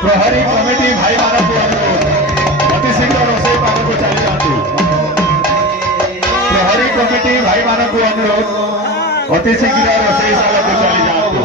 प्रहरी कमिटी भाई मानक को अनुरोध अति शीघ्र रोषे पान को चली जातु। प्रहरी कमिटी भाई मानक को अनुरोध अति शीघ्र रोषे को चली जातु।